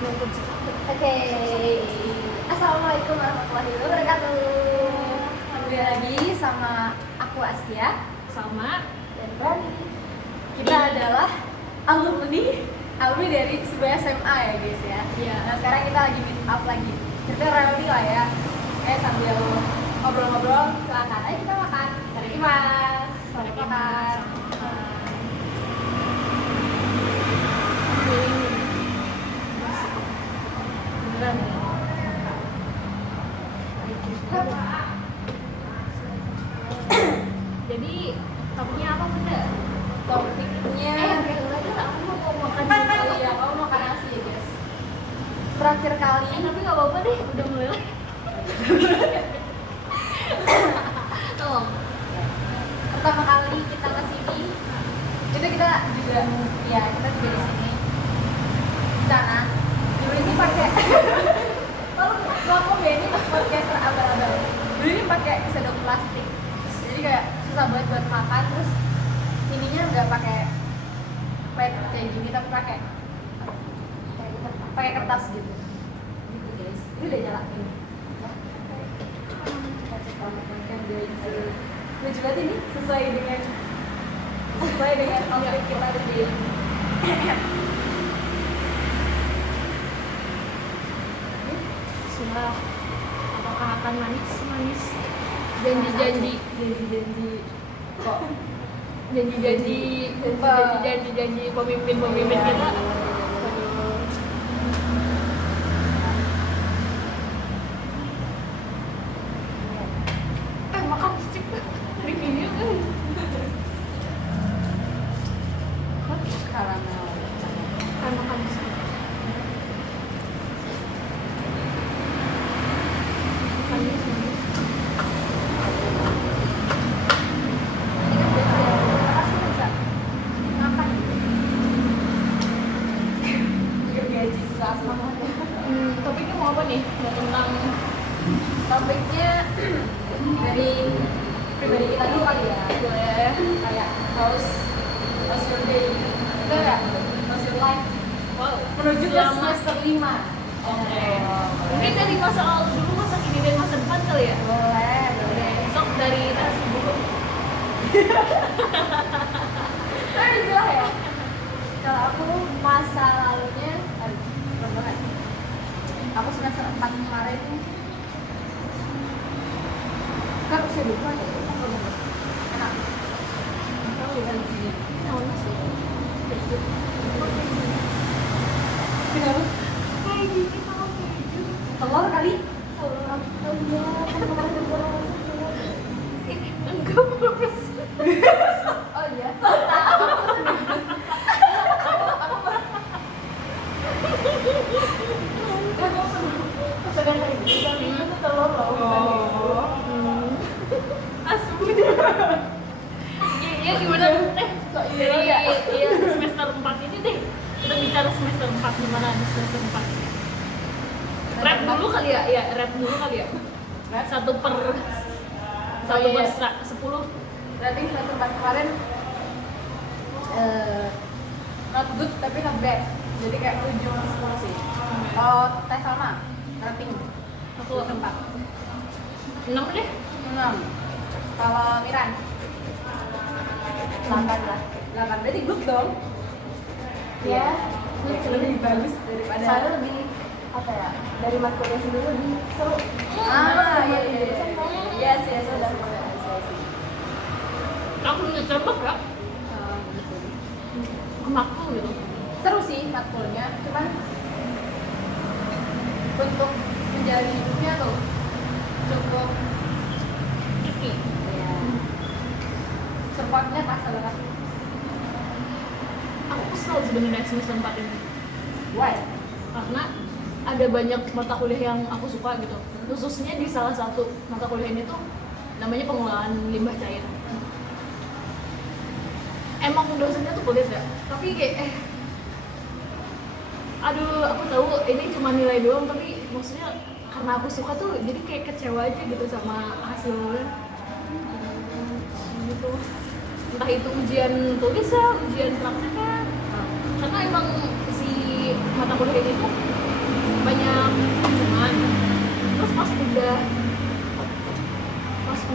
Oke. Assalamualaikum warahmatullahi wabarakatuh. Kembali lagi sama aku Astia, sama dan Rani. Kita adalah alumni dari sebuah SMA ya guys ya. Iya. Nah sekarang kita lagi meet up lagi. Kita reuni lah ya. Sambil ngobrol-ngobrol, silakan ayo kita makan. Terima kasih. Selamat makan. beneran ya? Jadi topiknya apa bunda? Topiknya aku mau makan kali ya, kamu makan nasi ya guys. Terakhir kali tapi nggak apa-apa deh, udah mulai lagi. Tolong. pertama kali kita kesini itu kita juga di sini di sana dulu ini pakai kalau aku ini podcast abal-abal dulu ini pakai sendok plastik jadi kayak susah buat makan terus ininya nggak pakai plate kayak gini tapi pakai kertas gitu guys ini udah nyala ini lucu banget ini sesuai dengan outfit kita hari ini. Sumpah, apakah akan manis? Janji-janji Kok janji pemimpin kita. Makan cicik bikinnya kan. karamel Makan cicik. Manis. gaji susah Topiknya mau apa nih? Tentang topiknya dari pribadi kita dulu kali ya boleh. kayak how's your day itu ya how's your life Wow. menuju ke Selama- semester 5 Oke. Mungkin dari masa lalu dulu, masa kini dan masa depan kali ya. boleh Sok dari nasi dulu. tapi jelas ya kalau aku masa lalunya belum banget aku semester 4 kemarin kan usia 20 ya enak tahu dengan sini Sama sih. kenapa telur kali Enggak bagus. oh iya pesanan hari ini tapi itu telur loh Asli. Iya gimana? kok Dari iya semester 4 ini deh. Kita bicara semester 4 gimana di semester 4 ini. Rap dulu kali ya? Iya, rap dulu kali ya. Rap? 1/10. berarti semester 4 kemarin not good tapi not bad jadi kayak 7/10 sih kalau tes sama rating Aku 4 6 deh. 6 kalau Miran 8 lah 8 berarti good dong Iya. lebih bagus daripada Soalnya lebih apa ya, dari matkulnya sendiri lebih seru. iya yes udah Aku udah coba ya. Kemakul gitu. seru sih matkulnya cuman untuk menjalani hidupnya tuh cukup Tricky. ya supportnya pas banget Aku kesel sebenarnya semester 4 ini. why Karena ada banyak mata kuliah yang aku suka gitu. Khususnya di salah satu mata kuliah ini tuh namanya pengelolaan limbah cair. Emang dosennya tuh kulit ya, tapi kayak aduh aku tahu ini cuma nilai doang tapi maksudnya karena aku suka tuh jadi kayak kecewa aja gitu sama hasilnya gitu. Entah itu ujian tulis ya, ujian prakteknya, karena emang si mata kuliah ini tuh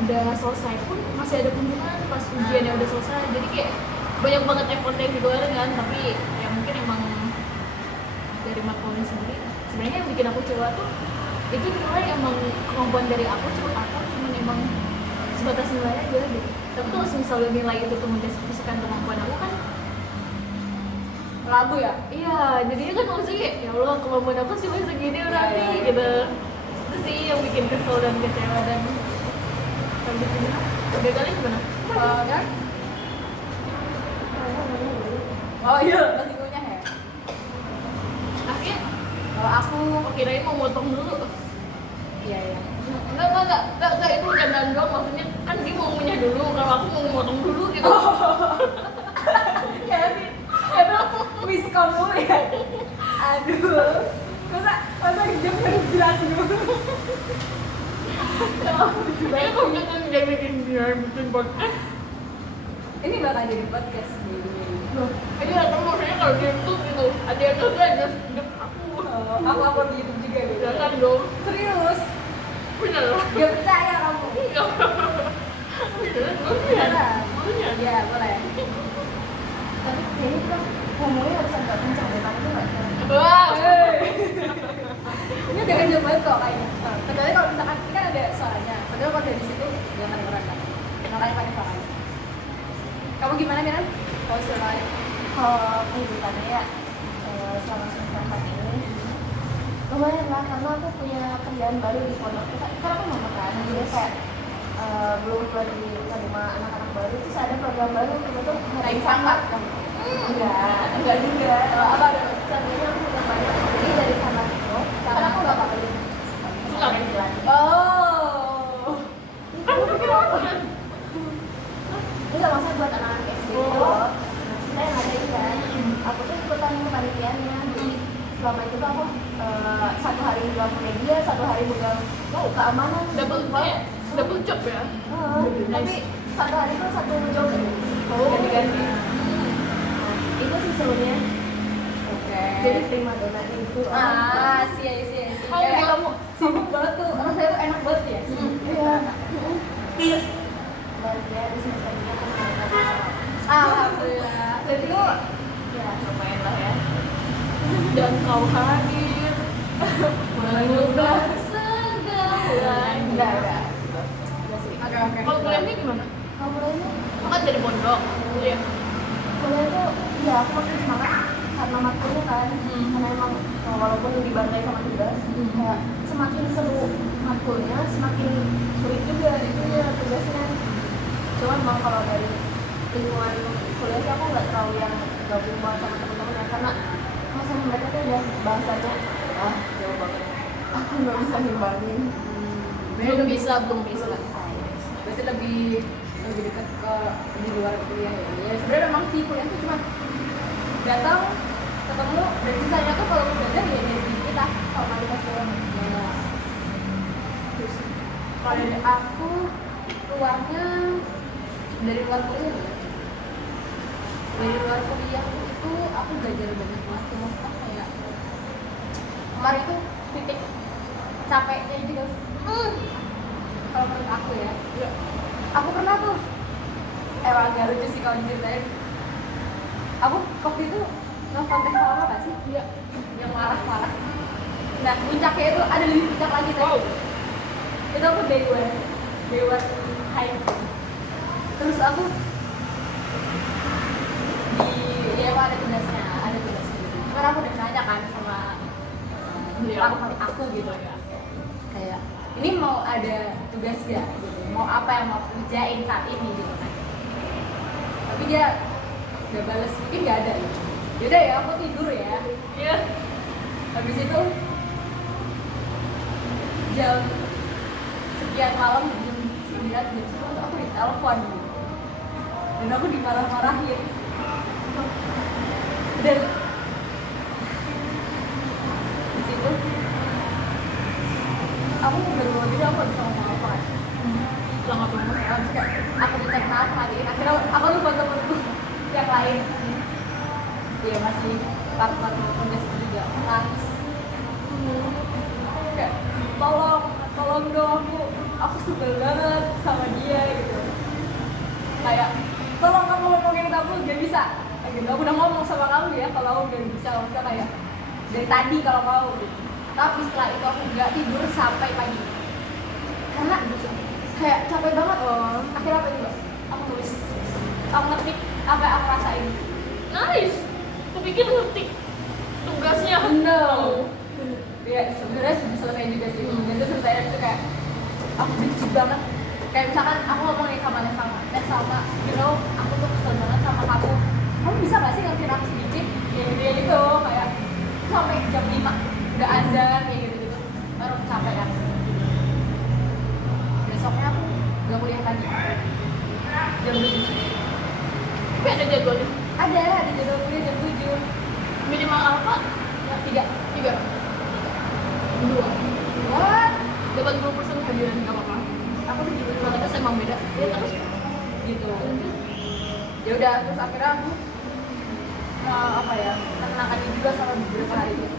udah selesai pun masih ada kunjungan pas ujiannya udah selesai, jadi kayak banyak banget effort yang dikeluarin kan. Tapi ya mungkin emang dari matkulnya sendiri sebenarnya yang bikin aku kecewa tuh itu nilai emang kemampuan dari aku cuman emang sebatas nilai aja gitu. Tapi kalau misalnya nilai itu tuh mendeskripsikan kemampuan aku kan lagu ya. iya, jadinya kan maksudnya ya Allah kemampuan aku cuma segini berarti iya. gitu. Itu sih yang bikin kesel dan kecewa. Dan kalau gitu gimana? Udah kali gimana? Kan? Oh iya, masih punya ya. Akhirnya Kalau aku, kirain mau motong dulu. iya iya. Enggak, itu candaan doang, maksudnya kan dia mau ngunyah dulu, kalau aku mau motong dulu gitu. Ya miskom dulu ya. Aduh, masa jam harus jelasin dulu. Kayaknya kalau kita bikin podcast Ini bakal jadi podcast nih. aja atau maksudnya kalau di YouTube gitu ada yang tuh ada hidup aku Aku upload di YouTube juga gitu. jangan dong, Serius? bener lah. Gak percaya kamu? Beneran? Iya boleh. Tapi kayaknya kita ngomongnya harus agak kencang deh, kamu tuh nggak kencang. Wah, Ini udah kenceng banget kok kayaknya. Kecuali kalau misalkan ini kan ada suaranya. Padahal kalau dari situ jangan dengeran kan. Makanya pakai suaranya. Kamu gimana Miran? Kalau suaranya? Kalau kehidupannya ya selama semester 4 ini lumayan lah, karena aku punya kerjaan baru di pondok. Karena aku mama kan, jadi kayak belum lagi menerima anak-anak baru. Terus ada program baru kita tuh Naik pangkat kamu? enggak juga. Apa ada? Sebenarnya aku punya banyak, jadi dari sana itu karena aku nggak apa-apa jadi suka main jalan. Oh. kamu pikir apa? Enggak, maksudnya buat anak-anak SD gitu loh. Nah, kita yang ada ini kan, aku tuh ikutan kepanitiaannya. Jadi selama itu tuh aku 1 hari megang media, 1 hari megang keamanan. double job ya. Tapi 1 hari tuh 1 job. Ganti-ganti. Nah, itu sih sebenarnya. Oke. Jadi prima donna itu. Sih. Kamu kamu Sibuk banget tuh. Rasanya tuh enak banget ya. Iya. Terus bahagia di semester ini aku menemukan sesuatu. Alhamdulillah. Jadi lu Ya, lumayan lah ya. dan kau hadir mengubah segalanya. Enggak sih. oke. Kalau kuliahnya gimana? Kalau mulainya Kan dari pondok kuliah. kuliah tuh ya aku makin semangat karena matkulnya kan. Karena emang walaupun dibantai sama tugas, kayak semakin seru matkulnya semakin sulit juga itunya tugasnya. Cuman emang kalau dari lingkungan kuliah sih aku nggak terlalu yang gabung banget sama teman-teman ya, karena masa mereka tuh udah bahasanya jauh banget, aku nggak bisa ngimbangin. Belum bisa. Berarti lebih dekat ke di luar kuliah ya. Ya sebenarnya memang sih kuliah itu cuma datang ketemu dan sisanya tuh kalau belajar ya dari diri kita formalitas doang. Terus kalau dari aku keluarnya dari luar kuliah ya. Dari luar kuliah itu aku belajar banyak banget. Cuma kayak kemarin itu titik capeknya gitu. Kalau menurut aku ya, aku pernah tuh emang agak lucu sih kalau diceritain. Aku waktu itu nonton teh lama gak sih? Iya. Yang marah-marah. Nah puncaknya itu ada lebih puncak lagi teh. Wow. Itu aku dewan high. Terus aku ya emang ada tugasnya gitu. Karena aku udah nanya kan sama aku gitu ya. Kayak ini mau ada tugas gak gitu, mau apa yang mau kerjain saat ini gitu kan. Tapi dia gak bales, mungkin gak ada gitu. Yaudah ya aku tidur ya. Iya. Habis itu jam sekian malam, jam 9, jam 10 aku ditelepon gitu. Dan aku dimarah-marahin. Dan di situ aku baru mau tidur, aku gak bisa ngomong apa kan. Lah nggak perlu. Aku dicek maaf matiin, akhirnya aku lupa temenku yang lain. Dia masih partner tugas itu juga nangis. Kayak tolong dong aku sebel banget. sama dia gitu. Kayak tolong kamu ngomongin kamu gak bisa gitu. Aku udah ngomong sama kamu ya kalau aku gak bisa, maksudnya kayak dari tadi kalau mau gitu. Tapi setelah itu aku gak tidur sampai pagi karena kayak capek banget. Akhirnya apa juga aku tulis, aku ngetik apa yang aku rasain. Nice. Aku pikir ngetik tugasnya. No. Ya sebenarnya sudah selesai juga sih. Biasanya selesai itu kayak aku benci banget. Kayak misalkan aku ngomong nih sama Salma, you know, aku tuh kesel banget sama kamu. Kamu bisa gak sih ngertiin aku sedikit? Ya gitu, kayak sampai jam 5 udah azan kayak gitu. Baru capek kan. Besoknya aku gak kuliah lagi. Jam 7. Tapi ada jadwalnya. Ada jadwal kuliah jam 7. Minimal apa? Ya, 3. 2. What? 80% kehadiran nggak apa-apa. Aku tuh gitu Kalau kita emang beda. Ya terus gitu. Ya udah, terus akhirnya aku apa ya, tenangkan diri juga sama beberapa hari itu.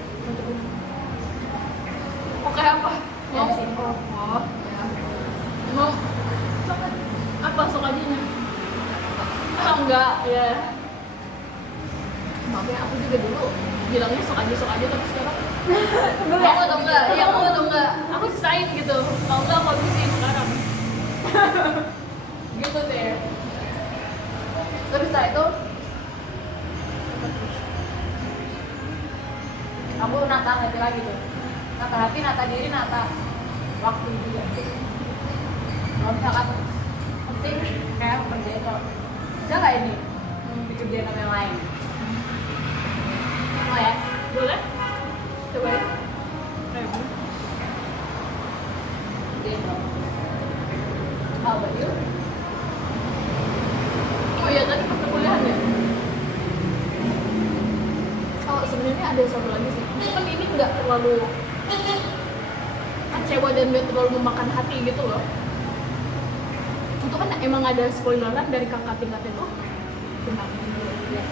oke apa? Ya Mau? sih. Oh, ya. Mau? Apa sok aja nya? Enggak, ya. Maaf ya, aku juga dulu bilangnya sok aja tapi sekarang Tunggu mau atau enggak? Iya mau atau enggak? Aku sisain gitu. Mau enggak aku habisin sekarang. Gitu sih. Terus setelah itu aku nata hati lagi tuh. Nata hati, nata diri, nata waktu juga. Kalau misalkan penting kayak kerjain kalau bisa nggak ini dikerjain sama yang lain. Mau ya? Boleh? Coba ya. Kayak gini. Kerjain dong. How about you? Oh iya tadi pas kuliahan ya. Oh sebenarnya ada satu lagi sih. Kan ini nggak terlalu kecewa dan nggak terlalu memakan hati gitu loh. Itu kan emang ada spoileran dari kakak tingkat itu. Benar. Yes.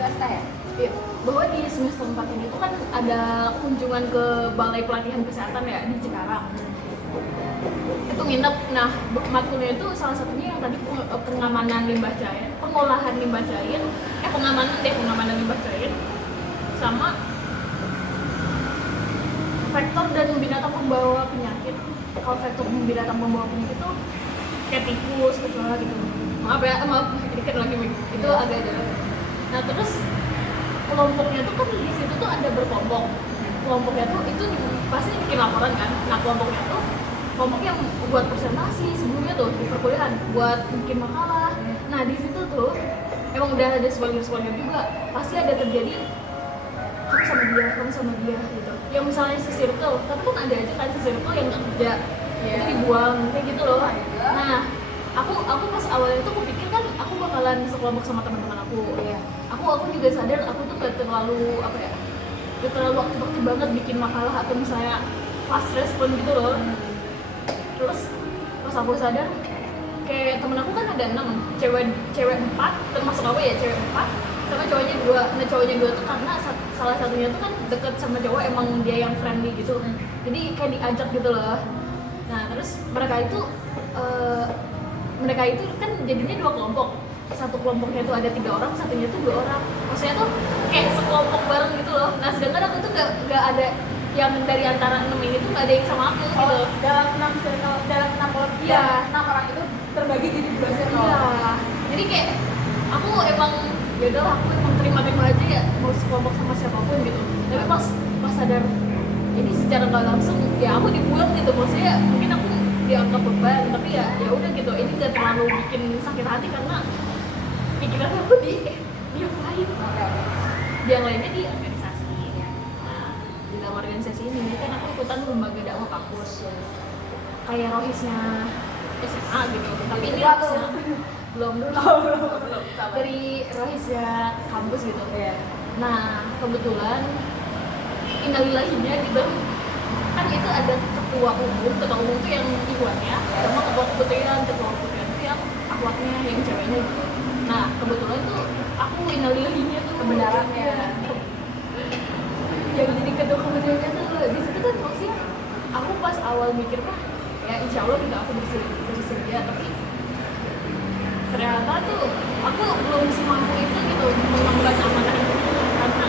Swasta ya? Iya. Bahwa di semester 4 ini tuh kan ada kunjungan ke Balai Pelatihan Kesehatan ya di Cikarang. Itu nginep, nah matkulnya itu salah satunya yang tadi pengamanan limbah cair, pengolahan limbah cair, pengamanan limbah cair, sama vektor dan binatang pembawa penyakit. Kalau vektor dan binatang pembawa penyakit itu kayak tikus, kecoa gitu. Maaf ini kan lagi itu agak jauh. Nah terus kelompoknya tuh kan di situ tuh ada berkelompok. Kelompoknya tuh itu pasti bikin laporan kan. Nah kelompok yang buat presentasi sebelumnya tuh di perkuliahan, buat bikin makalah. Nah di situ tuh emang udah ada spoiler juga. Pasti ada terjadi kamu sama dia gitu. Yang misalnya se-circle, tapi kan ada aja kan se-circle yang nggak kerja, itu dibuang kayak gitu loh. Nah aku pas awalnya tuh kupikir kan aku bakalan sekelompok sama teman-teman aku. Aku juga sadar aku tuh gak terlalu aktif banget bikin makalah atau misalnya fast respon gitu loh. Terus pas aku sadar kayak temen aku kan ada 6, cewek 4 termasuk aku ya, cewek 4 sama cowoknya 2. Nah cowoknya 2 tuh karena salah satunya tuh kan deket sama cowok, emang dia yang friendly gitu, jadi kayak diajak gitu loh. Nah terus mereka itu kan jadinya 2 kelompok. Satu kelompoknya tuh ada 3 orang, satunya tuh 2 orang. Maksudnya tuh kayak sekelompok bareng gitu loh. Nah sedangkan aku tuh gak ada yang dari antara 6 ini tuh gak ada yang sama aku gitu. Dalam 6 circle, dalam 6 kelompok, Iya. 6 orang itu terbagi jadi 2 circle. Iya. Jadi kayak aku emang ya udahlah, aku emang terima aja ya mau sekelompok sama siapapun gitu. Tapi pas sadar ini secara nggak langsung ya aku dibuang gitu. Maksudnya mungkin aku dianggap beban, tapi ya udah gitu. Ini gak terlalu bikin sakit hati karena pikiran aku di yang lain. Di yang lainnya di organisasi. Nah, di dalam organisasi ini kan aku ikutan lembaga dakwah kampus. Kayak rohisnya SMA gitu. Tapi ini rohisnya belum dari rohisnya kampus gitu. Nah, kebetulan innalillahinya gitu. Kan itu ada ketua umum tuh yang Iwannya, sama ketua putihnya itu yang akhlaknya, yang ceweknya gitu. Nah kebetulan tuh aku innalillahinya tuh Kebenarannya. yang jadi ketua keputusannya tuh di situ kan maksudnya aku pas awal mikir mah ya insya Allah gitu aku bersedia, tapi ternyata tuh aku belum semampu itu gitu mengemban amanah itu, karena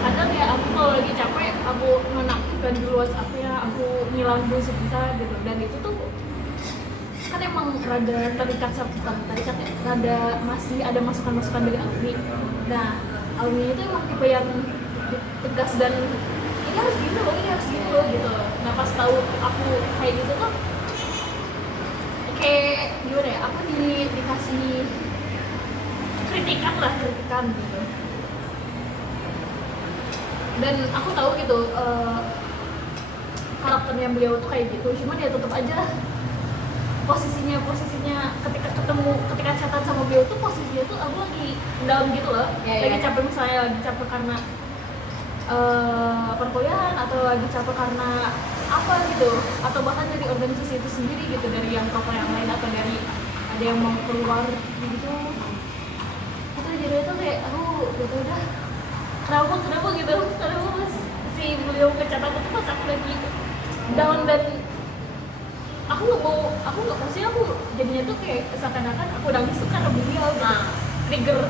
kadang ya aku kalau lagi capek aku nonaktifkan dulu WhatsApp-nya, aku ngilang dulu sebentar gitu, dan itu tuh kan emang rada terikat ya, rada masih ada masukan-masukan dari Almi. Nah Almi itu emang tipe yang tegas dan ini harus gitu loh, ini harus gitu loh gitu. Nah pas tahu aku kayak gitu tuh kayak gimana ya, aku dikasih kritikan gitu, dan aku tahu gitu karakternya beliau tuh kayak gitu, cuman ya tetap aja posisinya ketika chatan sama beliau tuh posisinya tuh aku lagi down gitu loh, lagi capek, misalnya lagi capek karena perkuliahan, atau lagi capek karena apa gitu, atau bahkan dari organisasi itu sendiri gitu, dari yang proker yang lain, atau dari ada yang mau keluar gitu, itu jadi itu kayak aku gitu udah kenapa gitu, kenapa pas si beliau ngecat aku tuh pas aku lagi down, dan aku nggak mau sih, aku jadinya tuh kayak seakan-akan aku nangis tuh karena beliau gitu. Trigger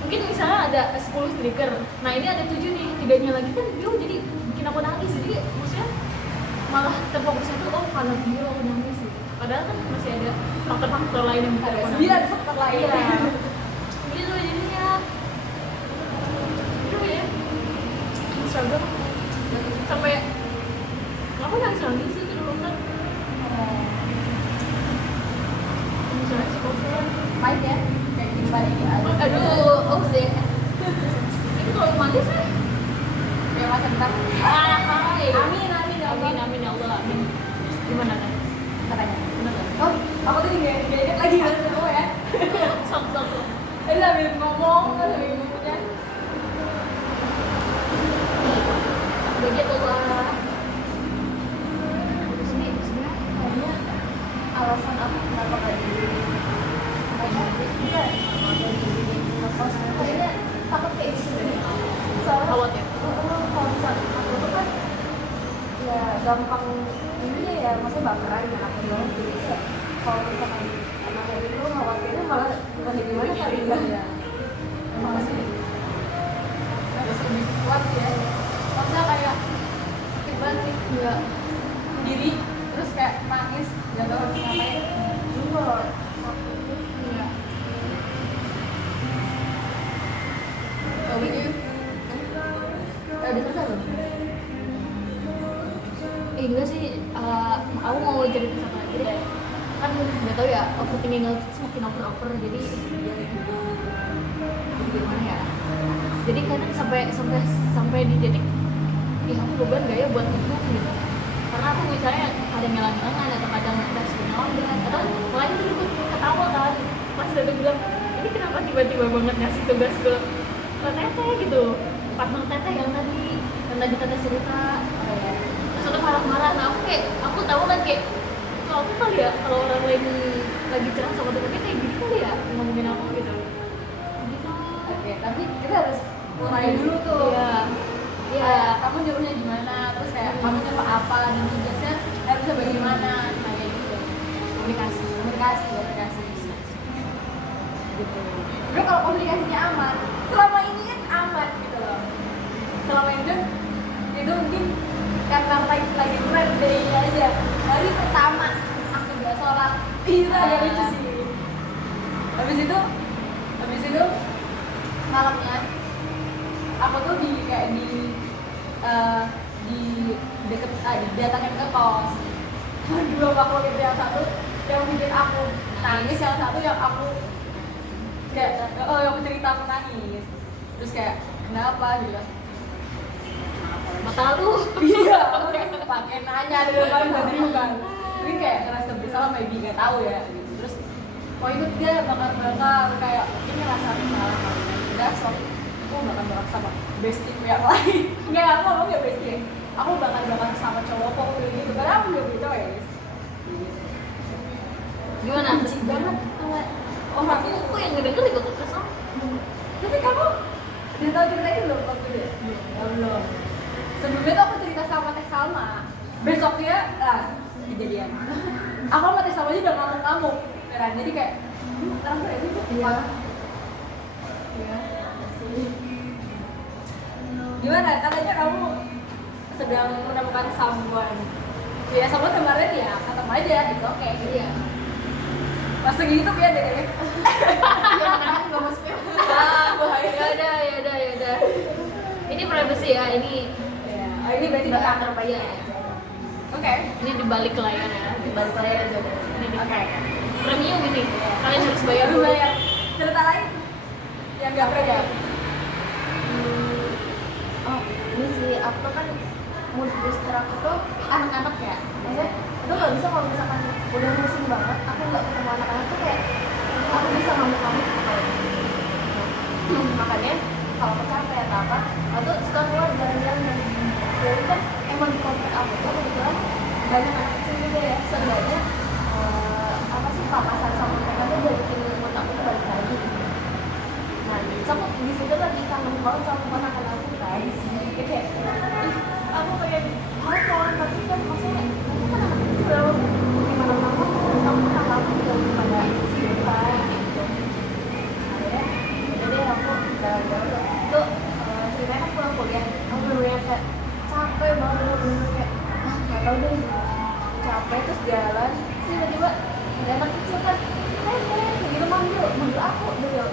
mungkin misalnya ada 10 trigger, nah ini ada 7 nih, 3-nya lagi kan beliau jadi bikin aku nangis, jadi maksudnya malah terfokusnya tuh oh karena beliau aku nangis gitu. Padahal kan masih ada faktor-faktor lain yang bikin aku nangis. Ada faktor lain. Iya. Gitu jadinya. Aduh ya. Struggle. Sampai aku nangis sih dulu kan. Misalnya psikopat. Pahit ya, kayak gimana ini. Aduh, sih. Ini kalau manggis ya. Ya masa bentar. Hai. Amin ya Allah. Amin. Gimana kan? Katanya. Benar kan? Oh, aku tadi nggak ingat lagi kan semua ya. Sok. Sambil ngomong, sambil ngomongnya. Begitu lah. Sini sebenarnya kayaknya alasan aku kenapa nggak jadi kayaknya takut kayak gitu deh. Soalnya khawatir. kalau misalnya aku tuh kan ya gampang ini ya, maksudnya baperan ya aku doang, jadi kayak kalau misalkan emang kayak gitu khawatirnya malah gimana kali ya. Emang sih harus lebih kuat sih ya. Maksudnya kayak sakit banget sih. Iya. Diri terus kayak nangis, nggak tahu harus ngapain. Juga Iya. Kalau begitu, udah selesai belum? Enggak sih, aku mau cerita satu lagi deh. Kan nggak tahu ya, overthinking itu semakin over, jadi ya gitu. Jadi gimana ya? Jadi kadang sampai di titik, ih aku beban gak ya buat hidup gitu. Karena aku misalnya kadang ngilang-ngilangan, atau kadang udah sebenarnya, atau makanya tuh ikut ketawa kan. Pas dia bilang, ini kenapa tiba-tiba banget ngasih tugas ke teteh gitu. Partner teteh yang tadi teteh cerita. Terus aku marah-marah, nah aku tahu kan kayak kalau aku kali ya, kalau orang lain lagi cerah sama temennya kayak gini kali ya ngomongin aku gitu. Gitu. Oke, tapi kita harus mulai dulu tuh. Iya. Iya. Kayak kamu nyuruhnya gimana, terus kayak kamu nyuruh apa, dan tugasnya harusnya bagaimana, kayak gitu. Komunikasi. Gitu. Terus kalau komunikasinya aman, selama ini kan aman gitu loh. Selama ini kan itu mungkin karena lagi keren day aja. Hari pertama aku gak sholat, itu agak lucu sih. Habis itu malamnya aku tuh didatangin ke kos. Dua makhluk itu, yang satu yang bikin aku nangis, yang satu yang aku kayak yang cerita aku nangis. Terus kayak kenapa gitu kan? Mata lu. Iya, pakai nanya di depan Badri kan. Tapi kayak ngerasa bersalah, maybe nggak tahu ya. Gitu. Terus mau ikut gak bakar kayak ini ngerasa bersalah kalau udah sok aku bakar sama bestie yang lain. Nggak, aku ngomong ya bestie. Aku bakar sama cowok kok gitu. Karena aku nggak gitu ya. Gimana? Anjing banget. Orang aku yang ngedenger juga kesel. Tapi kamu udah tahu ceritanya belum waktu dia? Belum. Sebelumnya tuh aku cerita sama Teh Salma. Besoknya kejadian. Aku sama Tessa aja udah ngamuk-ngamuk beneran, jadi kayak terang kayak gitu. Iya. Iya. Gimana? Katanya kamu sedang menemukan someone. Ya sama kemarin ya, ketemu aja, itu oke gitu. Iya. Pas segitu ya deh kayaknya. Iya, makanya nggak mau spill. Ah, ya udah. Ini privacy ya, ini Ya, ini berarti Bakal bakal terbaik Iya. aja. Oke. ini di balik layar ya. Di balik layar aja udah. Ini di Oke. premium ini. Kalian harus bayar Baru dulu. bayar. Cerita lain yang nggak pernah. Oh, ini sih aku kan mood booster aku tuh anak-anak ya. Maksudnya itu nggak bisa kalau misalkan udah musim banget, aku nggak ketemu anak-anak tuh kayak aku bisa ngamuk-ngamuk kayak. Makanya kalau capek atau apa, aku tuh suka keluar jalan-jalan dan jadi kan emang di komplek aku tuh kebetulan banyak anak kecil juga ya. Seenggaknya apa sih papasan sama mereka tuh udah bikin mood aku tuh balik lagi. Nah, so aku di situ lagi kangen banget sama ponakan aku kan. Jadi kayak, ih, aku pengen telepon, tapi kan maksudnya aku kan anak kecil, gimana mama, aku kan aku juga belum pada siapa gitu. Akhirnya, udah deh aku gagal itu ceritanya kan pulang kuliah, aku bener-bener kayak capek banget, bener-bener kayak, nggak tau deh, capek terus jalan, terus tiba-tiba ada anak kecil kan, kayak gitu manggil aku dulu.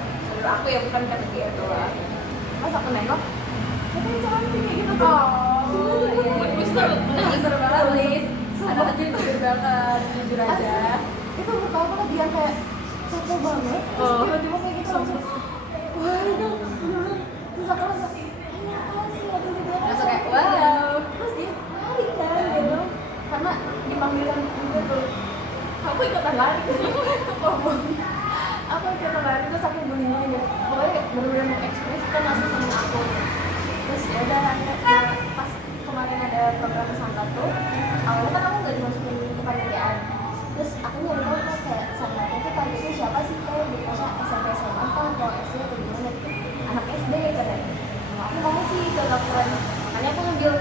Aku ya bukan kata dia doang. Pas aku nengok, katanya cantik kayak gitu tuh. Oh, iya. Mood booster. Booster banget, Liz. Anak kecil booster banget, jujur aja. Itu muka aku lagi yang kayak capek banget. Terus Oh. tiba-tiba kayak gitu langsung, wah itu bener-bener. Terus aku langsung, ini apa sih? Aku juga Langsung kayak, wow. Terus dia lari kan gitu. Karena dipanggilkan juga tuh. Aku ikutan lari. Aku ikutan lari terus aku guling-guling gitu. Pokoknya bener-bener mengekspresikan rasa seneng aku. Terus ya udah akhirnya pas kemarin ada program Santa tuh, awalnya kan aku nggak dimasukin ke panitiaan. Terus aku nyari tahu kan kayak Santa tuh panitianya siapa sih, kayak di masa SMP SMA kan atau SD atau gimana gitu. Anak SD katanya. Nah, aku mau sih ke daftaran. Makanya aku ngambil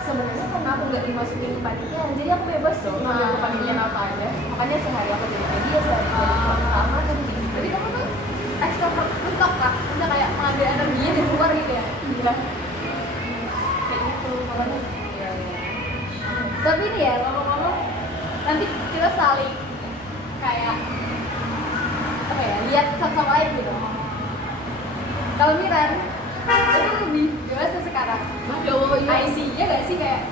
sebenarnya karena aku nggak dimasukin ke panitia, jadi aku bebas dong ngambil ke panitia apa aja. Makanya sehari aku jadi media, sehari jadi pertama kan gitu. Jadi kamu tuh ekstrovert mentok lah, udah kayak mengambil energinya di luar gitu ya. Gila. Kayak gitu, makanya. Tapi ini ya, ngomong-ngomong, nanti kita saling kayak apa ya, lihat satu sama lain gitu. Kalau Miran itu lebih dewasa sekarang. Masya Allah, iya. IC-nya gak sih kayak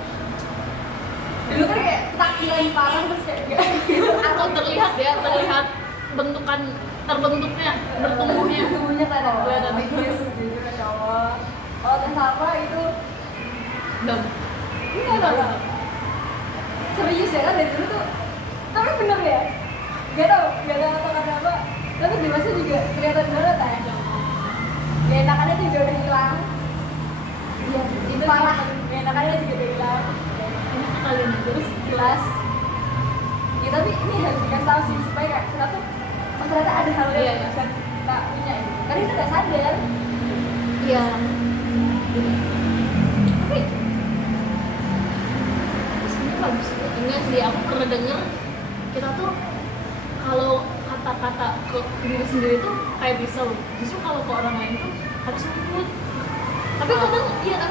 dulu kan kayak takdilan parah terus kayak gak gitu. Atau terlihat bentukan terbentuknya, bertumbuhnya. Tubuhnya kelihatan Kelihatan. bagus, jujur Masya Allah. Kalau tes apa itu Dan enggak. Serius ya kan dari dulu tuh. Tapi bener ya. Gak tau atau karena apa. Tapi dewasa juga kelihatan banget ya. Ya enakannya juga udah hilang. Iya, Itu parah. Ya enakannya juga udah hilang. enak kalian aja. Terus jelas. Ya tapi ini harus dikasih tahu sih supaya kayak kita tuh oh, ternyata ada hal yang Iya, iya. bisa kita punya gitu. Karena kita nggak sadar. Iya. Tapi Sebenarnya bagus. Enggak sih, aku pernah denger kita tuh kalau kata-kata ke diri sendiri tuh kayak bisa loh. Justru kalau ke orang lain tuh harus lembut. Tapi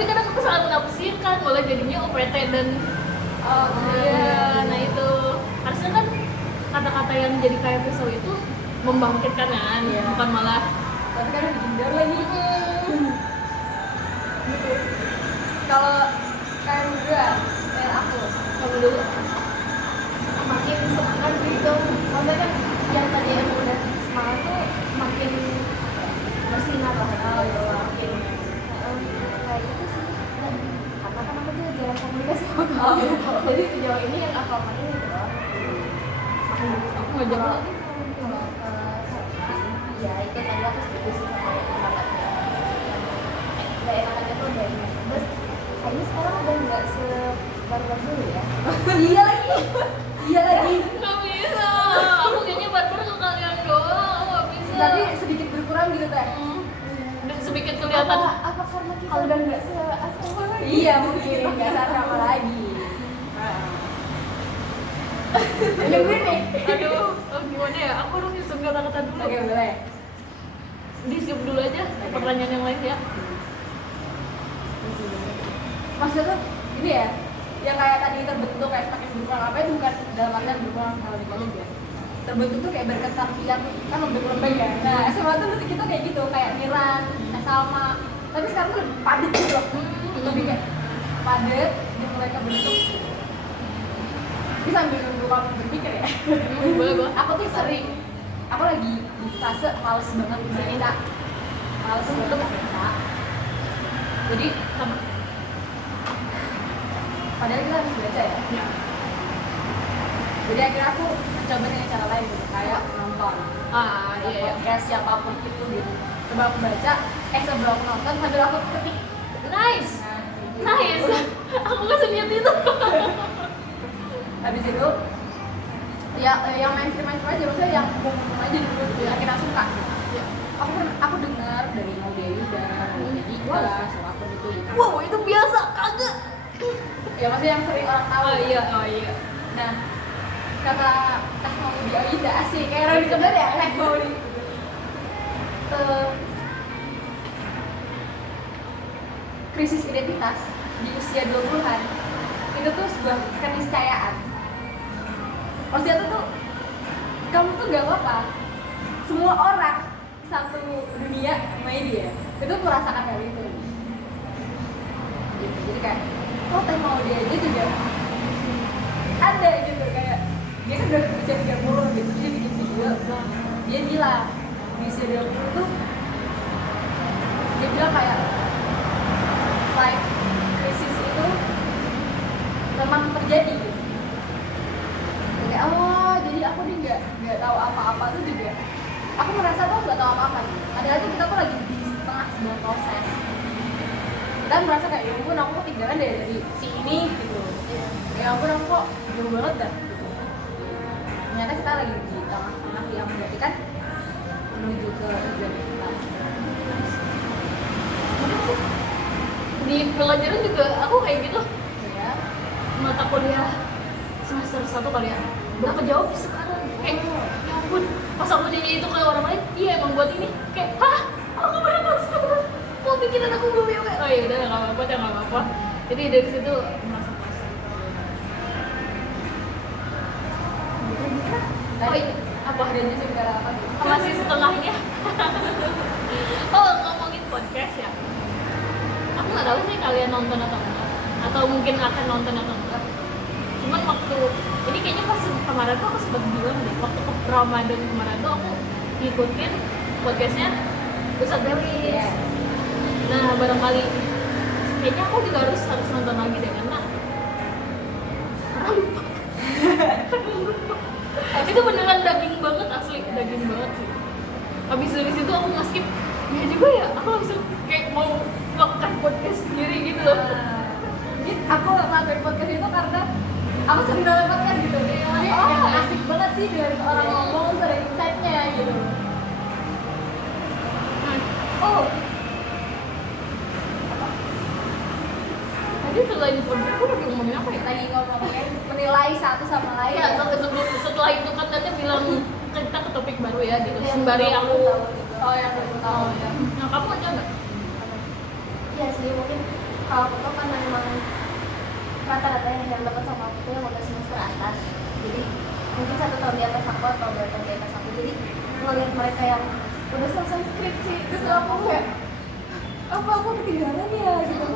kadang aku salah menafsirkan, malah jadinya OPT dan oh iya, nah itu harusnya kan kata-kata yang jadi kayak pisau itu membangkitkan kan, Iya. bukan malah tapi kan lebih dendam lagi. Gitu. Kalau kayak berdua, kayak aku, kamu dulu. makin semangat gitu. Maksudnya kan yang tadi yang udah semangat tuh makin bersinar lah. Oh, iya. Makin kayak gitu sih. Dan karena kan aku juga jarang komunikasi sama Oh, kamu. iya. Jadi sejauh ini yang aku amanin gitu doang. Makin Aku ngajak kalau lagi. kalau ke ya itu tadi aku setuju sih sama yang pendapatnya. Gak enakannya tuh udah ini. Terus kayaknya sekarang udah nggak sebar-bar dulu ya. Iya lagi. Iya lagi. Gak bisa, aku kayaknya barbar ke kalian doang, gak bisa. Tapi sedikit berkurang gitu teh. Dan sedikit kelihatan. Apa karena kita udah nggak seasrama lagi? Iya mungkin nggak sama lagi. Yang gue nih. Aduh, gimana ya? Aku harus nyusun kata-kata dulu. Oke, boleh. Di skip dulu aja pertanyaan yang lain ya. Maksudnya tuh ini ya, yang kayak tadi terbentuk kayak semakin berkurang apa itu bukan dalam artian berkurang kalau dibalik ya. Terbentuk tuh kayak berketarpian kan lembek-lembek ya. Nah, SMA tuh dulu kita kayak gitu, kayak Miran, sama. Tapi sekarang tuh lebih padat gitu loh. Lebih kayak padat dan mulai kebentuk. Ini sambil nunggu kamu berpikir ya. Boleh. Aku tuh sering, aku lagi di fase males banget baca. Males banget baca. Jadi Sama. padahal kita harus baca ya. Ya. Jadi akhirnya aku mencoba dengan cara lain gitu, kayak nonton Iya. podcast siapapun itu gitu. Coba aku baca, sebelum aku nonton sambil aku ketik. Nice. Nah, Nice. Aku nggak seniat itu. habis itu ya yang mainstream aja, maksudnya yang umum aja dulu yang akhirnya suka. Ya. Aku dengar dari Maudy Ayunda, dari Ika, siapapun itu. Wow, itu biasa kagak. Ya maksudnya yang sering orang tahu. Oh iya. Nah, kata Maudy Ayunda asik, kayak orang dikenal ya, Maudy. Krisis identitas di usia 20-an itu tuh sebuah keniscayaan. Maksudnya tuh kamu tuh gak apa-apa. Semua orang satu dunia media itu merasakan hal itu. Gitu. Jadi kayak teh mau dia aja juga ada gitu, kayak dia kan udah usia 30 gitu, dia bikin video. Dia bilang di usia 20 tuh dia bilang kayak life crisis itu memang terjadi gitu. Kayak jadi aku nih nggak tahu apa-apa tuh juga. Aku merasa tuh nggak tahu apa-apa nih. Padahal tuh kita tuh lagi di setengah sebuah proses. Kita merasa kayak ya ampun aku ketinggalan dari si ini gitu. Ya ampun aku kok jauh banget dah. Gitu. Ternyata kita lagi di tengah-tengah yang berarti kan menuju ke tujuan kita. Di pelajaran juga aku kayak gitu. Ya. Mata kuliah semester 1 kali ya. Baru kejawab sekarang. Kayak ya ampun, pas aku nyanyi itu ke orang lain, iya emang buat ini. Kayak, hah? Aku bener-bener sekarang. Kok pikiran aku belum ya? Oh iya udah nggak apa-apa. Jadi dari situ merasa puas. Oh iya, apa adanya juga apa? Masih setengahnya. Oh ngomongin podcast ya. Aku nggak tahu sih kalian nonton atau enggak, atau mungkin akan nonton atau enggak. Cuman waktu ini kayaknya pas kemarin tuh aku sempat bilang deh, waktu ke Ramadan kemarin tuh aku ngikutin podcastnya Ustadz Belis. Yes. Nah barangkali kayaknya aku juga harus nonton lagi deh karena lupa. Itu beneran daging banget, asli daging banget sih. Habis dari situ aku nge-skip. Ya juga ya, aku langsung kayak mau melakukan podcast sendiri gitu loh. Jadi aku ngelakuin podcast itu karena aku sering nonton podcast gitu. Jadi yang asik banget sih dengan orang ngomong, sering insight-nya gitu. Oh. Tadi selain podcast, aku lagi ngomongin apa ya? Lagi ngomongin menilai satu sama lain. Ya, setelah itu kan tadi bilang kita ke topik baru ya gitu. Yang Sembari belum aku tahu gitu. Oh yang belum tahu ya. Nah, kamu ada nggak? Iya sih, mungkin kalau aku tuh kan memang rata-rata yang dapat sama aku tuh yang udah semester atas. Jadi mungkin 1 tahun di atas aku atau 2 tahun di atas aku. Jadi ngeliat mereka yang udah selesai skripsi, terus aku kayak apa aku ketinggalan ya gitu.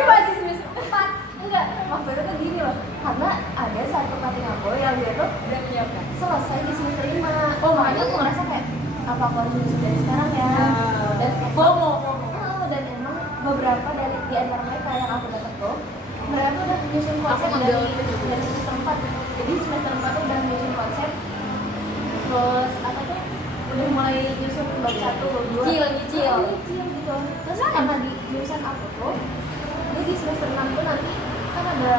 Masih semester 4. Enggak, maksudnya tuh gini loh. Karena ada satu kating aku yang dia tuh Udah menyiapkan. selesai di semester 5. Oh, makanya aku ngerasa kayak apa aku harus nyusun dari sekarang ya. Dan FOMO. dan emang beberapa dari di antara mereka yang aku dapat tuh mereka tuh udah nyusun konsep Aku ngambil dari semester 4. Jadi semester 4 tuh udah nyusun konsep. Terus apa tuh udah mulai nyusun bab 1, bab 2. Nyicil. Nyicil gitu. Terus karena di jurusan aku tuh jadi di semester 6 tuh nanti kan ada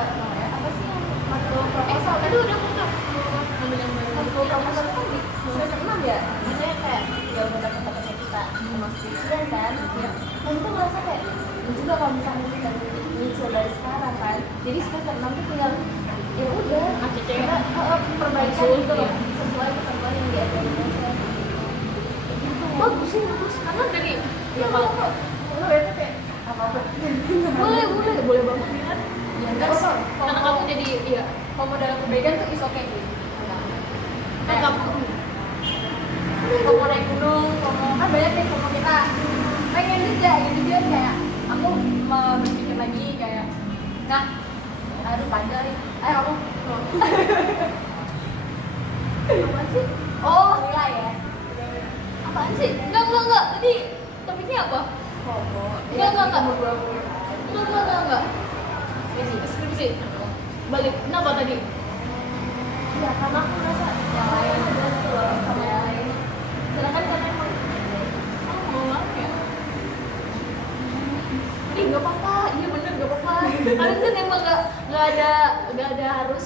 apa sih yang matkul proposal kan? Itu udah buka. Ambil yang baru. Matkul proposal kan di semester 6 ya. Maksudnya kayak ya udah dapat kita sama skripsian kan. kan ya. Dan itu merasa kayak ini juga kalau misalnya kita nyicil dari sekarang kan, jadi semester 6 tuh tinggal ya udah ACC kita perbaikan Konsul, gitu loh, iya. sesuai ketentuan yang diajarin dosen. bagus sih bagus karena dari ya kalau Kalau itu kayak apa-apa. boleh banget kan Ya, terus nggak karena apa-apa. kamu jadi ya Kalau mau dalam perbaikan tuh is okay gitu. kan kamu Kalau mau naik gunung, kalau mau kan banyak nih kalau kita pengen juga gitu dia kayak aku mau berpikir lagi kayak nah aduh panjang nih ayo kamu Apa sih? oh nilai ya apaan sih enggak tadi topiknya apa Enggak. enggak skripsi balik kenapa tadi Ya karena aku merasa yang lain ada gitu loh sama yang lain. Sedangkan karena emang mau apa ya ih nggak apa-apa iya bener nggak apa-apa kalian kan emang nggak ada harus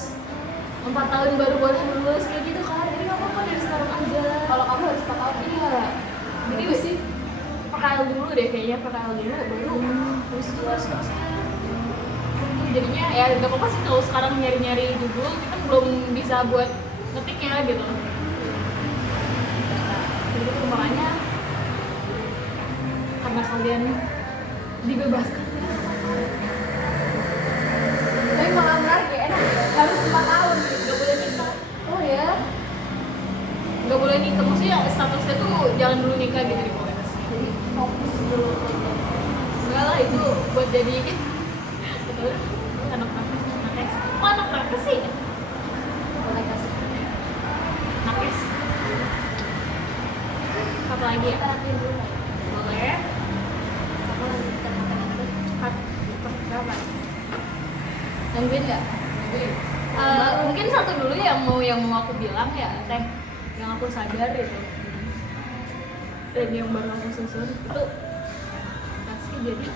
4 tahun baru boleh lulus kayak gitu kan jadi nggak apa-apa dari sekarang aja kalau kamu harus 4 tahun iya jadi mesti PKL dulu deh kayaknya PKL dulu baru terus itu harus jadinya ya nggak apa-apa sih kalau sekarang nyari-nyari judul kita belum bisa buat ngetiknya gitu jadi makanya karena kalian dibebaskan tapi malah menarik ya enak ya harus 4 tahun gitu nggak boleh nikah oh ya nggak boleh nikah maksudnya statusnya tuh jangan dulu nikah gitu di bawah jadi fokus dulu. enggak lah itu buat jadi betul anak nakes kok anak nakes sih Boleh kasih. nakes apa lagi ya Kita latihan dulu. boleh Aku lanjutkan makan itu. berapa nungguin nggak mungkin satu dulu yang mau aku bilang ya teh yang aku sadar itu dan yang baru aku susun itu pasti jadi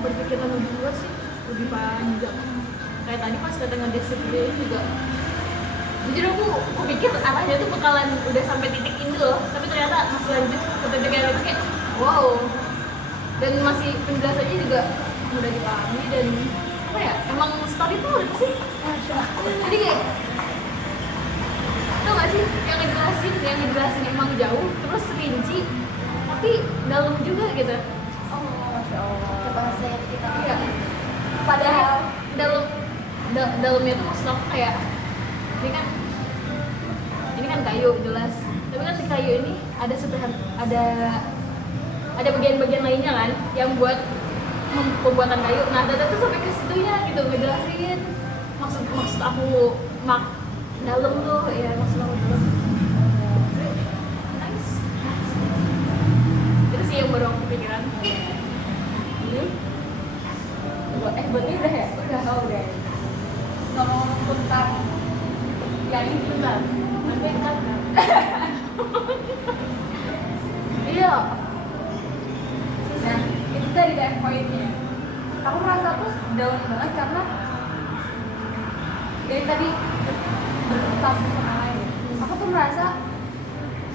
berpikiran lebih luas sih lebih panjang kayak tadi pas kita ngedesik ini juga jujur aku pikir arahnya tuh bakalan udah sampai titik ini loh tapi ternyata masih lanjut ke titik yang itu kayak wow dan masih penjelasannya juga mudah dipahami dan apa ya emang storytelling sih jadi kayak tau gak sih yang ngejelasin emang jauh terus rinci tapi dalam juga gitu Oh, Masya Allah. Ke bahasa yang kita iya padahal dalamnya tuh maksud aku kayak ini kan kayu jelas tapi kan di kayu ini ada ada bagian-bagian lainnya kan yang buat pembuatan kayu nah data tuh sampai ke situnya gitu ngejelasin maksud aku dalam tuh ya maksud aku dalam nice itu sih yang baru aku pikiran buat ini udah ya? Udah ngomong tentang yang ini bentar nanti kan iya nah itu dari poinnya aku merasa tuh down banget karena dari tadi bersambung sama lain aku tuh merasa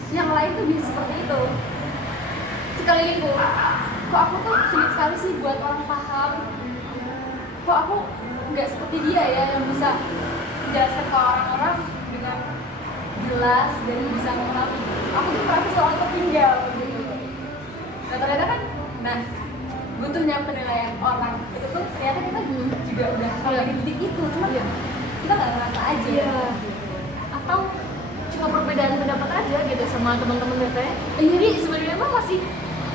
yang lain tuh bisa seperti itu sekelilingku kok aku tuh sulit sekali sih buat orang paham kok aku nggak seperti dia ya yang bisa menjelaskan ke orang-orang dengan jelas dan bisa memahami aku tuh merasa selalu tertinggal gitu nah ternyata kan nah butuhnya penilaian orang itu tuh ternyata kita juga udah sampai di titik itu cuma kita nggak ngerasa aja atau cuma perbedaan pendapat aja gitu sama teman-teman teteh jadi sebenarnya emang masih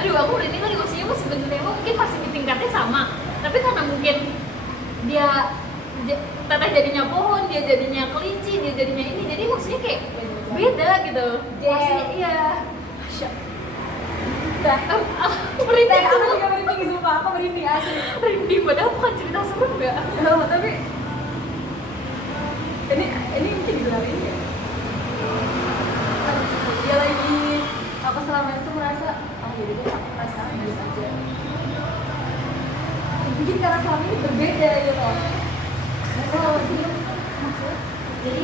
aduh aku udah nilai usianya mah sebenarnya emang mungkin masih di tingkatnya sama tapi karena mungkin teteh jadinya pohon dia jadinya kelinci dia jadinya ini jadi maksudnya kayak beda gitu maksudnya iya udah aku merinding aku semua juga merinding sumpah aku merinding asli merinding padahal bukan cerita serem gak tapi ini mungkin dibilang ini ya dia lagi apa selama itu merasa jadi deh aku perasaan diem aja mungkin karena selama ini berbeda gitu Oh, jadi maksudnya jadi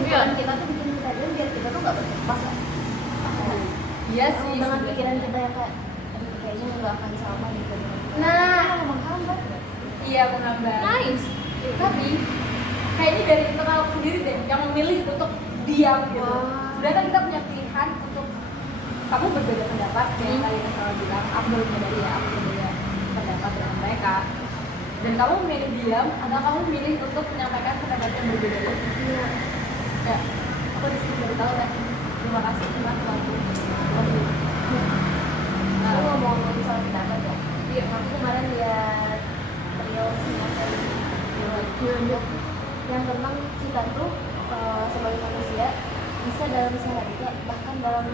Iya. kita tuh bikin kita diem biar kita tuh nggak berkembang kan? Iya sih. dengan sebenarnya. pikiran kita yang kayak aduh, kayaknya nggak akan sama gitu. Nah, Menghambat ya. iya menghambat. Nice. Tapi kayaknya dari internal aku sendiri deh yang memilih untuk diam gitu. Wah. Sedangkan kita punya pilihan untuk kamu berbeda pendapat kayak tadi yang saya bilang, aku baru menyadari ya aku berbeda pendapat dengan mereka. Dan kamu memilih diam atau kamu memilih untuk menyampaikan pendapat yang berbeda itu? Iya. Ya, aku di sini baru tahu kan. Terima kasih teman temanku. Aku ngomong soal pendapat ya. Iya. Aku kemarin lihat Reels yang tentang kita tuh sebagai manusia bisa dalam sehari bahkan dalam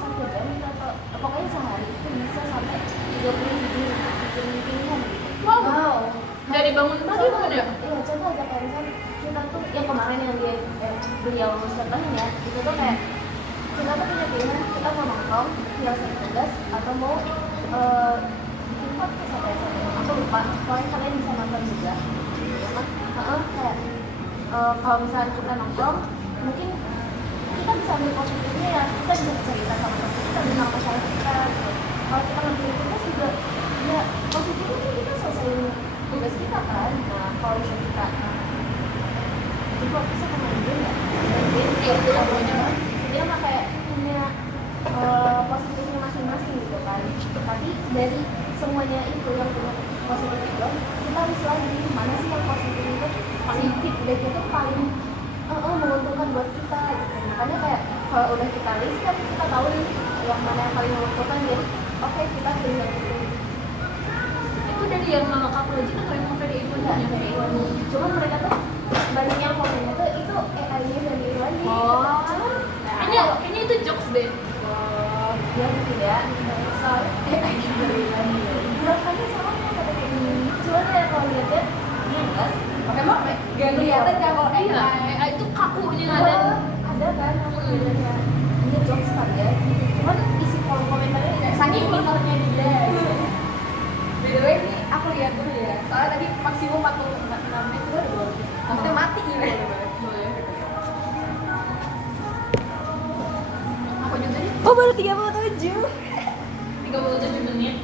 1 jam atau pokoknya sehari itu bisa sampai 37 pilihan gitu. Wow. Dari bangun pagi Coba bangun ya? Iya, coba aja kayak misalnya kita tuh yang kemarin yang dia beliau contohin ya, itu tuh kayak kita tuh punya pilihan kita mau nongkrong, biasa tugas atau mau bikin podcast apa ya sama aku lupa. Pokoknya kalian bisa nonton juga. Ya kan? Kayak kalau misalnya kita nongkrong, mungkin kita bisa ambil positifnya ya, kita bisa cerita sama teman kita tentang masalah kita. Gitu. Kalau kita ngambil tugas juga, ya positifnya kan kita selesaiin tugas kita kan. Nah kalau misalnya kita coba bisa kemarin game ya, Iya, betul, pokoknya. dia mah kayak punya positifnya masing-masing gitu kan. Tapi dari semuanya itu yang punya positif itu, kita harus lagi mana sih yang positif itu paling feedback itu paling menguntungkan buat kita gitu. Makanya kayak kalau udah kita list kan kita tahu nih yang mana yang paling menguntungkan, jadi oke kita pilih yang itu. Itu dari yang ngakak aku aja kan memang very Enggak punya. dari Iwan. Cuman mereka tuh banyak yang komennya tuh itu AI-nya dari Iwan. Oh. Cuman Kayaknya itu jokes deh. dia tidak soal AI-nya dari Iwan. Gerakannya sama kata kayak gini. Cuman ya kalau lihatnya dia enggak sih. Emang gak kelihatan ya kalau Iya, AI? AI itu kakunya ada. Ada kan aku bilangnya dia jokes kali ya. Cuman isi kolom komentarnya kayak Saking pintarnya dia. By the way, ini aku lihat dulu ya. Soalnya tadi maksimum 46 menit itu udah maksudnya mati gitu. Boleh. Aku juga nih Oh baru 37. 37 menit.